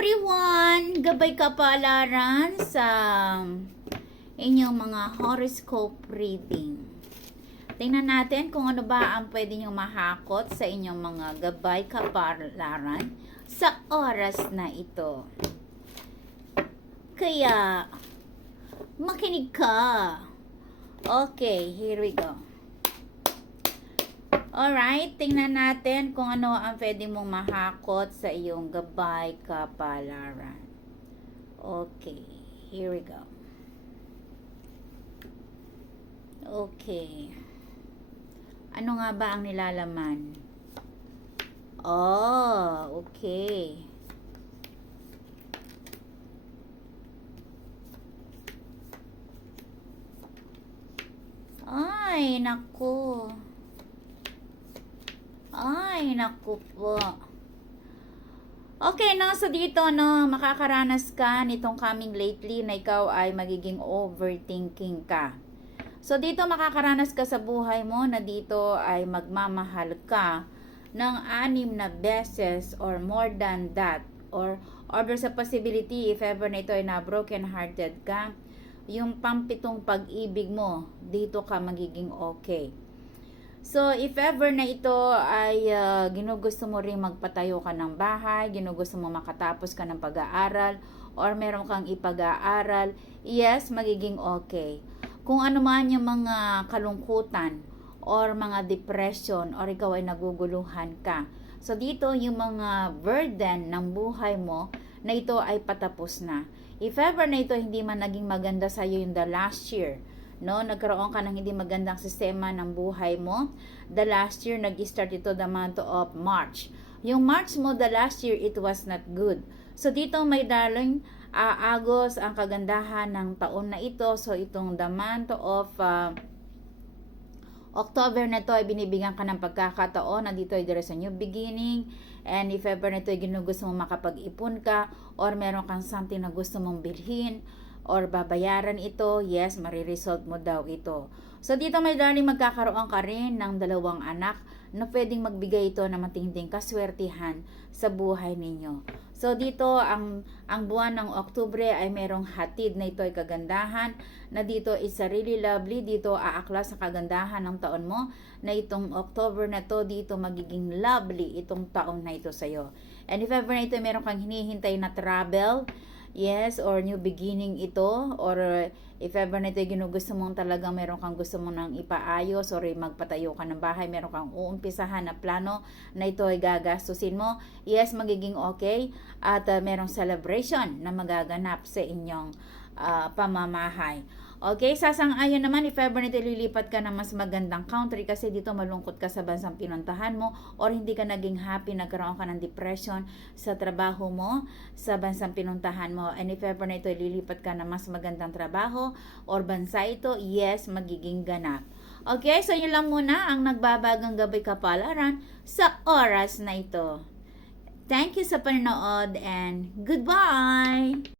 everyone! Gabay kapalaran sa inyong mga horoscope reading. Tingnan natin kung ano ba ang pwede nyo mahakot sa inyong mga gabay kapalaran sa oras na ito. Kaya, makinig ka. Okay, here we go. Alright, tingnan natin kung ano ang pwede mong mahakot sa iyong gabay kapalaran. Okay, here we go. Okay. Ano nga ba ang nilalaman? Oh, okay. Ay, naku. Ay, naku po. Okay, no, so dito, no, makakaranas ka nitong coming lately na ikaw ay magiging overthinking ka. So, dito makakaranas ka sa buhay mo na dito ay magmamahal ka ng 6 na beses or more than that. Or there's a possibility if ever na ito ay na broken hearted ka, yung pampitong pag-ibig mo, dito ka magiging okay. So, if ever na ito ay ginugusto mo rin magpatayo ka ng bahay, ginugusto mo makatapos ka ng pag-aaral, or meron kang ipag-aaral, yes, magiging okay. Kung ano man yung mga kalungkutan, or mga depression, or ikaw ay naguguluhan ka. So, dito yung mga burden ng buhay mo, na ito ay patapos na. If ever na ito hindi man naging maganda sa'yo yung the last year, no, nagkaroon ka ng hindi magandang sistema ng buhay mo. The last year, nag-start ito the month of March. Yung March mo, the last year, it was not good. So, dito may darling, agos ang kagandahan ng taon na ito. So, itong the month of October na to ay binibigyan ka ng pagkakataon na dito ay there is a new beginning. And if ever na ito ay ginugusto mo makapag-ipon ka, or meron kang something na gusto mong bilhin, or babayaran ito, yes, mariresolve mo daw ito. So, dito may darling, magkakaroon ka rin ng 2 anak na pwedeng magbigay ito ng matinding kaswertihan sa buhay ninyo. So, dito, ang buwan ng Oktubre ay merong hatid na ito ay kagandahan, na dito is really lovely, dito aaklas sa kagandahan ng taon mo, na itong October na to, dito magiging lovely itong taon na ito sa'yo. And if ever na ito meron kang hinihintay na travel, yes, or new beginning ito, or if ever na ito ginugusto mong talagang meron kang gusto mong nang ipaayos, or magpatayo ka ng bahay, meron kang uumpisahan na plano na ito ay gagastusin mo, yes, magiging okay, at merong celebration na magaganap sa inyong pamamahay. Okay, sasang-ayon naman if ever nito lilipat ka ng mas magandang country, kasi dito malungkot ka sa bansang pinuntahan mo, or hindi ka naging happy, nagkaroon ka ng depression sa trabaho mo sa bansang pinuntahan mo. And if ever na ito lilipat ka ng mas magandang trabaho or bansa ito, yes, magiging ganap. Okay, so yun lang muna ang nagbabagang gabay kapalaran sa oras na ito. Thank you sa panonood and goodbye!